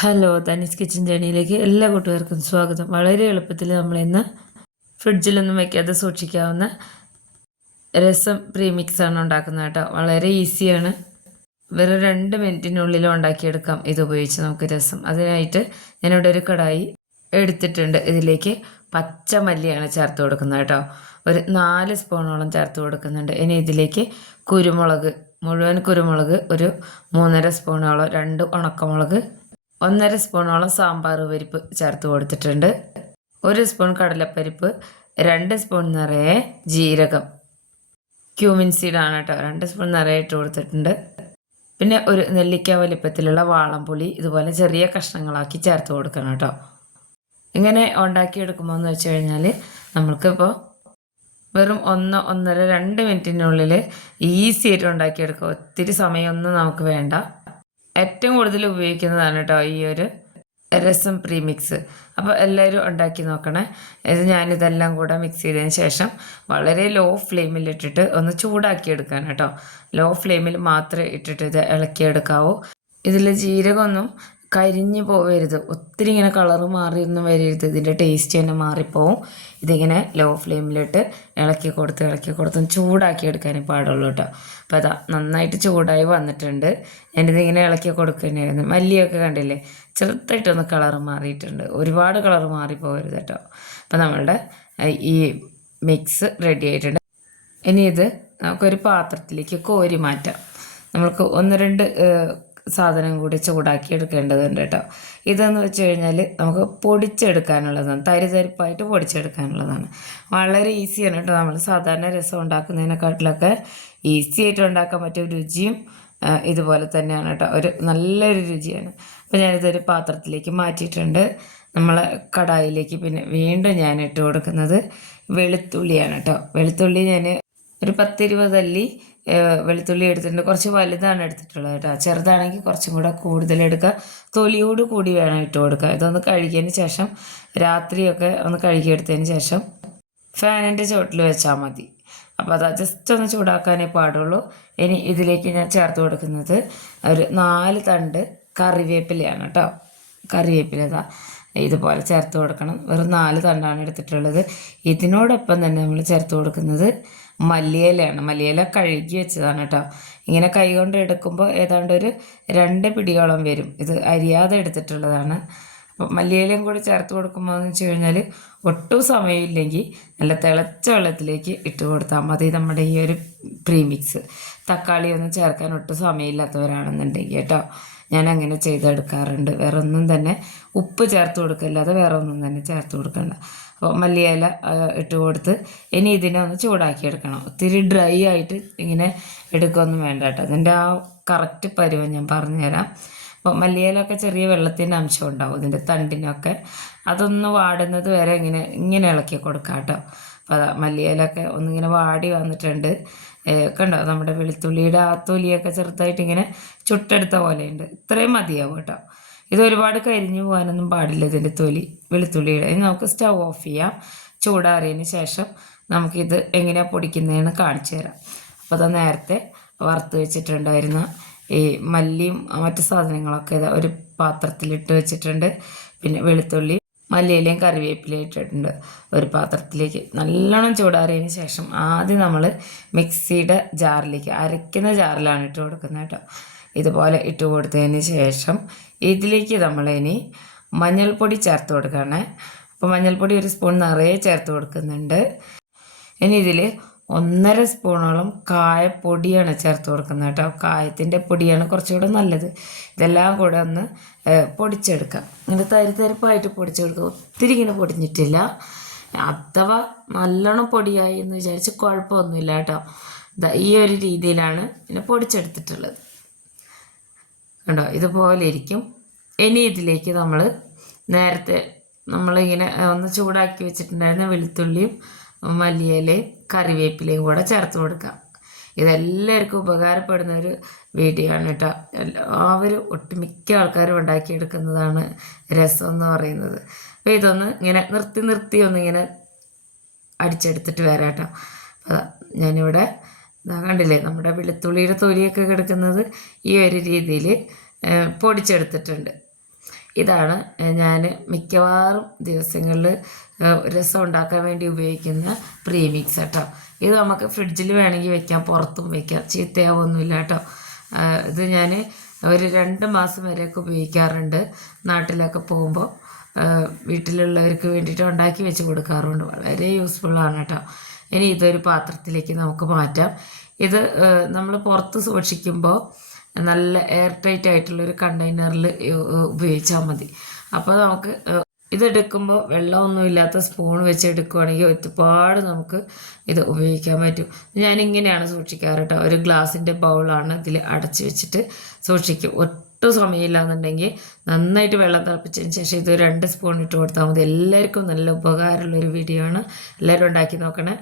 Hello തനീസ് kitchen ജേണിയിലേക്ക് എല്ലാ കൂട്ടുകാർക്കും സ്വാഗതം. വളരെ എളുപ്പത്തിൽ നമ്മൾ ഇന്ന് ഫ്രിഡ്ജിലൊന്നും വയ്ക്കാതെ സൂക്ഷിക്കാവുന്ന രസം പ്രീമിക്സ് ആണ് ഉണ്ടാക്കുന്നത് കേട്ടോ. വളരെ ഈസിയാണ്. വെറും രണ്ട് മിനിറ്റിനുള്ളിൽ ഉണ്ടാക്കിയെടുക്കാം. ഇത് ഉപയോഗിച്ച് നമുക്ക് രസം. അതിനായിട്ട് ഞാനിവിടെ ഒരു കടായി എടുത്തിട്ടുണ്ട്. ഇതിലേക്ക് പച്ചമല്ലിയാണ് ചേർത്ത് കൊടുക്കുന്നത് കേട്ടോ. ഒരു നാല് സ്പൂണോളം ചേർത്ത് കൊടുക്കുന്നുണ്ട്. ഇനി ഇതിലേക്ക് കുരുമുളക് മുഴുവൻ കുരുമുളക് ഒരു മൂന്നര സ്പൂണോളം രണ്ട് ഉണക്കമുളക് ഒന്നര സ്പൂണോളം സാമ്പാർ പരിപ്പ് ചേർത്ത് കൊടുത്തിട്ടുണ്ട്. ഒരു സ്പൂൺ കടലപ്പരിപ്പ് രണ്ട് സ്പൂൺ നിറയെ ജീരകം. ക്യൂമിൻ സീഡാണ് കേട്ടോ രണ്ട് സ്പൂൺ നിറയെ ഇട്ട് കൊടുത്തിട്ടുണ്ട്. പിന്നെ ഒരു നെല്ലിക്ക വലിപ്പത്തിലുള്ള വാളംപുളി ഇതുപോലെ ചെറിയ കഷ്ണങ്ങളാക്കി ചേർത്ത് കൊടുക്കണം കേട്ടോ ഇങ്ങനെ ഉണ്ടാക്കിയെടുക്കുമ്പോൾ എന്ന് വെച്ച് കഴിഞ്ഞാൽ നമ്മൾക്കിപ്പോൾ വെറും ഒന്ന് ഒന്നര രണ്ട് മിനിറ്റിനുള്ളിൽ ഈസി ആയിട്ട് ഉണ്ടാക്കിയെടുക്കുക ഒത്തിരി സമയമൊന്നും നമുക്ക് വേണ്ട. ഏറ്റവും കൂടുതൽ ഉപയോഗിക്കുന്നതാണ് കേട്ടോ ഈ ഒരു രസം പ്രീമിക്സ്. അപ്പോൾ എല്ലാവരും ഉണ്ടാക്കി നോക്കണേ. ഇത് ഞാനിതെല്ലാം കൂടെ മിക്സ് ചെയ്തതിന് ശേഷം വളരെ ലോ ഫ്ലെയിമിൽ ഇട്ടിട്ട് ഒന്ന് ചൂടാക്കി എടുക്കാൻ കേട്ടോ ലോ ഫ്ലെയിമിൽ മാത്രമേ ഇട്ടിട്ട് ഇത് ഇളക്കിയെടുക്കാവൂ. ഇതിൽ ജീരകമൊന്നും കരിഞ്ഞു പോവരുത് ഒത്തിരി ഇങ്ങനെ കളറ് മാറിയൊന്നും വരരുത്. ഇതിന്റെ ടേസ്റ്റ് തന്നെ മാറിപ്പോവും. ഇതിങ്ങനെ ലോ ഫ്ലെയിമിലിട്ട് ഇളക്കി കൊടുത്ത് ഇളക്കി കൊടുത്ത് ചൂടാക്കി എടുക്കാനേ പാടുള്ളൂ കേട്ടോ അപ്പോൾ അതാ നന്നായിട്ട് ചൂടായി വന്നിട്ടുണ്ട്. ഞാനിതിങ്ങനെ ഇളക്കി കൊടുക്കുന്നതായിരുന്നു മല്ലിയൊക്കെ കണ്ടില്ലേ? ചെറുതായിട്ടൊന്ന് കളറ് മാറിയിട്ടുണ്ട്. ഒരുപാട് കളറ് മാറിപ്പോകരുത് കേട്ടോ അപ്പോൾ നമ്മളുടെ ഈ മിക്സ് റെഡി ആയിട്ടുണ്ട്. ഇനി ഇത് നമുക്കൊരു പാത്രത്തിലേക്ക് കോരി മാറ്റാം. നമ്മൾക്ക് ഒന്ന് രണ്ട് സാധനം കൂടി ചൂടാക്കി എടുക്കേണ്ടതുണ്ട് കേട്ടോ. ഇതെന്ന് വെച്ച് കഴിഞ്ഞാൽ നമുക്ക് പൊടിച്ചെടുക്കാനുള്ളതാണ്. തരി തരിപ്പായിട്ട് പൊടിച്ചെടുക്കാനുള്ളതാണ്. വളരെ ഈസിയാണ് കേട്ടോ. നമ്മൾ സാധാരണ രസം ഉണ്ടാക്കുന്നതിനെക്കാട്ടിലൊക്കെ ഈസി ആയിട്ട് ഉണ്ടാക്കാൻ പറ്റിയ രുചിയും ഇതുപോലെ തന്നെയാണ് കേട്ടോ. ഒരു നല്ലൊരു രുചിയാണ്. അപ്പോൾ ഞാനിതൊരു പാത്രത്തിലേക്ക് മാറ്റിയിട്ടുണ്ട്. നമ്മൾ കടായിലേക്ക് പിന്നെ വീണ്ടും ഞാൻ ഇട്ട് കൊടുക്കുന്നത് വെളുത്തുള്ളിയാണ് കേട്ടോ. വെളുത്തുള്ളി ഞാൻ ഒരു പത്തിരുപതല്ലി വെളുത്തുള്ളി എടുത്തിട്ടുണ്ട്. കുറച്ച് വലുതാണ് എടുത്തിട്ടുള്ളത് കേട്ടോ. ചെറുതാണെങ്കിൽ കുറച്ചും കൂടെ കൂടുതൽ എടുക്കുക. തൊലിയോട് കൂടി വേണം ഇട്ട് കൊടുക്കുക. ഇതൊന്ന് കഴുകിയതിന് ശേഷം രാത്രിയൊക്കെ ഒന്ന് കഴുകിയെടുത്തതിന് ശേഷം ഫാനിന്റെ ചുവട്ടിൽ വെച്ചാൽ മതി. അപ്പോൾ അത് ജസ്റ്റ് ഒന്ന് ചൂടാക്കാനേ പാടുള്ളൂ. ഇനി ഇതിലേക്ക് ഞാൻ ചേർത്ത് കൊടുക്കുന്നത് ഒരു നാല് തണ്ട് കറിവേപ്പിലയാണ് കേട്ടോ. കറിവേപ്പില ഇതാ. ഇതുപോലെ ചേർത്ത് കൊടുക്കണം. വെറും നാല് തണ്ടാണ് എടുത്തിട്ടുള്ളത്. ഇതിനോടൊപ്പം തന്നെ നമ്മൾ ചേർത്ത് കൊടുക്കുന്നത് മല്ലിയിലയാണ്. മല്ലിയില കഴുകി വെച്ചതാണ് കേട്ടോ. ഇങ്ങനെ കൈ കൊണ്ട് എടുക്കുമ്പോൾ ഏതാണ്ട് ഒരു രണ്ട് പിടിയോളം വരും. ഇത് അരിയാതെ എടുത്തിട്ടുള്ളതാണ്. അപ്പം മല്ലിയിലയും കൂടി ചേർത്ത് കൊടുക്കുമ്പോൾ എന്ന് വെച്ച് കഴിഞ്ഞാൽ ഒട്ടും സമയമില്ലെങ്കിൽ നല്ല തിളച്ച വെള്ളത്തിലേക്ക് ഇട്ട് കൊടുത്താൽ മതി നമ്മുടെ ഈ ഒരു പ്രീമിക്സ് തക്കാളി ഒന്നും ചേർക്കാൻ ഒട്ടും സമയമില്ലാത്തവരാണെന്നുണ്ടെങ്കിൽ കേട്ടോ. ഞാൻ അങ്ങനെ ചെയ്തെടുക്കാറുണ്ട്. വേറെ ഒന്നും തന്നെ ഉപ്പ് ചേർത്ത് കൊടുക്കില്ലാതെ വേറെ ഒന്നും തന്നെ ചേർത്ത് കൊടുക്കണ്ട. അപ്പോൾ മല്ലിയില ഇട്ട് കൊടുത്ത് ഇനി ഇതിനെ ഒന്ന് ചൂടാക്കി എടുക്കണം ഒത്തിരി ഡ്രൈ ആയിട്ട് ഇങ്ങനെ എടുക്കുകയൊന്നും വേണ്ട കേട്ടോ. അതിന്റെ ആ കറക്റ്റ് പരുവം ഞാൻ പറഞ്ഞുതരാം. അപ്പോൾ മല്ലിയിലൊക്കെ ചെറിയ വെള്ളത്തിന്റെ അംശം ഉണ്ടാവും. ഇതിന്റെ തണ്ടിനൊക്കെ. അതൊന്ന് വാടുന്നത് വരെ ഇങ്ങനെ ഇങ്ങനെ ഇളക്കി കൊടുക്കാം കേട്ടോ. അപ്പോൾ മല്ലിയിലൊക്കെ ഒന്നിങ്ങനെ വാടി വന്നിട്ടുണ്ട്. കണ്ടോ? നമ്മുടെ വെളുത്തുള്ളിയുടെ ആ തൊലിയൊക്കെ ചെറുതായിട്ട് ഇങ്ങനെ ചുട്ടെടുത്ത പോലെയുണ്ട്. ഇത്രയും മതിയാവും കേട്ടോ. ഇത് ഒരുപാട് കരിഞ്ഞു പോകാനൊന്നും പാടില്ല ഇതിന്റെ തൊലി വെളുത്തുള്ളിയുടെ. നമുക്ക് സ്റ്റൗ ഓഫ് ചെയ്യാം. ചൂടാറിയതിന് ശേഷം നമുക്കിത് എങ്ങനെയാണ് പൊടിക്കുന്നതെന്ന് കാണിച്ചു തരാം. അപ്പോൾ അത് നേരത്തെ വറുത്ത് വെച്ചിട്ടുണ്ടായിരുന്ന ഈ മല്ലിയും മറ്റു സാധനങ്ങളൊക്കെ ഒരു പാത്രത്തിലിട്ട് വെച്ചിട്ടുണ്ട്. പിന്നെ വെളുത്തുള്ളി മല്ലിയിലയും കറിവേപ്പിലയും ഇട്ടിട്ടുണ്ട്. ഒരു പാത്രത്തിലേക്ക് നല്ലോണം ചൂടാറിയതിന് ശേഷം ആദ്യം നമ്മൾ മിക്സിയുടെ ജാറിലേക്ക് അരയ്ക്കുന്ന ജാറിലാണ് ഇട്ട് കൊടുക്കുന്നത് കേട്ടോ. ഇതുപോലെ ഇട്ട് കൊടുത്തതിന് ശേഷം ഇതിലേക്ക് നമ്മളിനി മഞ്ഞൾപ്പൊടി ചേർത്ത് കൊടുക്കുകയാണ്. അപ്പോൾ മഞ്ഞൾപ്പൊടി ഒരു സ്പൂൺ നിറയെ ചേർത്ത് കൊടുക്കുന്നുണ്ട്. ഇനി ഇതിൽ ഒന്നര സ്പൂണോളം കായപ്പൊടിയാണ് ചേർത്ത് കൊടുക്കുന്നത് കേട്ടോ. കായത്തിന്റെ പൊടിയാണ് കുറച്ചുകൂടെ നല്ലത്. ഇതെല്ലാം കൂടെ ഒന്ന് പൊടിച്ചെടുക്കാം. ഇങ്ങനെ തരി തരിപ്പായിട്ട് പൊടിച്ചെടുക്കുക. ഒത്തിരി ഇങ്ങനെ പൊടിഞ്ഞിട്ടില്ല. അഥവാ നല്ലോണം പൊടിയായി എന്ന് വിചാരിച്ച് കുഴപ്പമൊന്നുമില്ല കേട്ടോ. ഈ ഒരു രീതിയിലാണ് പിന്നെ പൊടിച്ചെടുത്തിട്ടുള്ളത്. കണ്ടോ? ഇതുപോലെ ഇരിക്കും. ഇനി ഇതിലേക്ക് നമ്മൾ നേരത്തെ നമ്മളിങ്ങനെ ഒന്ന് ചൂടാക്കി വെച്ചിട്ടുണ്ടായിരുന്ന വെളുത്തുള്ളിയും മല്ലിയിലയും കറിവേപ്പിലയും കൂടെ ചേർത്ത് കൊടുക്കാം ഇതെല്ലാവർക്കും ഉപകാരപ്പെടുന്ന ഒരു വീഡിയോ ആണ് കേട്ടോ. എല്ലാവരും ഒട്ടുമിക്ക ആൾക്കാരും ഉണ്ടാക്കിയെടുക്കുന്നതാണ് രസം എന്ന് പറയുന്നത്. അപ്പോൾ ഇതൊന്ന് ഇങ്ങനെ നിർത്തി നിർത്തി ഒന്നിങ്ങനെ അടിച്ചെടുത്തിട്ട് വരാം കേട്ടോ. അപ്പോൾ ഞാനിവിടെ കണ്ടില്ലേ നമ്മുടെ വെളുത്തുള്ളിയുടെ തൊലിയൊക്കെ കിടക്കുന്നത് ഈ ഒരു രീതിയിൽ പൊടിച്ചെടുത്തിട്ടുണ്ട്. ഇതാണ് ഞാൻ മിക്കവാറും ദിവസങ്ങളിൽ രസം ഉണ്ടാക്കാൻ വേണ്ടി ഉപയോഗിക്കുന്ന പ്രീമിക്സ് കേട്ടോ. ഇത് നമുക്ക് ഫ്രിഡ്ജിൽ വേണമെങ്കിൽ വെക്കാം പുറത്തും വെക്കാം ചീത്തയാവൊന്നുമില്ല കേട്ടോ. ഇത് ഞാൻ ഒരു രണ്ട് മാസം വരെയൊക്കെ ഉപയോഗിക്കാറുണ്ട്. നാട്ടിലൊക്കെ പോകുമ്പോൾ വീട്ടിലുള്ളവർക്ക് വേണ്ടിയിട്ട് ഉണ്ടാക്കി വെച്ച് കൊടുക്കാറുണ്ട്. വളരെ യൂസ്ഫുള്ളാണ് കേട്ടോ. ഇനി ഇതൊരു പാത്രത്തിലേക്ക് നമുക്ക് മാറ്റാം. ഇത് നമ്മൾ പുറത്ത് സൂക്ഷിക്കുമ്പോൾ നല്ല എയർ ടൈറ്റ് ആയിട്ടുള്ളൊരു കണ്ടെയ്നറിൽ ഉപയോഗിച്ചാൽ മതി. അപ്പോൾ നമുക്ക് ഇതെടുക്കുമ്പോൾ വെള്ളമൊന്നും ഇല്ലാത്ത സ്പൂൺ വെച്ച് എടുക്കുവാണെങ്കിൽ ഒരുപാട് നമുക്ക് ഇത് ഉപയോഗിക്കാൻ പറ്റും. ഞാനിങ്ങനെയാണ് സൂക്ഷിക്കാറ് കേട്ടോ ഒരു ഗ്ലാസിന്റെ ബൗളാണ് ഇതിൽ അടച്ചു വെച്ചിട്ട് സൂക്ഷിക്കും. ഒട്ടും സമയമില്ലാന്നുണ്ടെങ്കിൽ നന്നായിട്ട് വെള്ളം തിളപ്പിച്ചതിന് ശേഷം ഇത് രണ്ട് സ്പൂൺ ഇട്ട് കൊടുത്താൽ മതി. എല്ലാവർക്കും നല്ല ഉപകാരമുള്ളൊരു വീഡിയോ ആണ്. എല്ലാവരും ഉണ്ടാക്കി നോക്കണേ.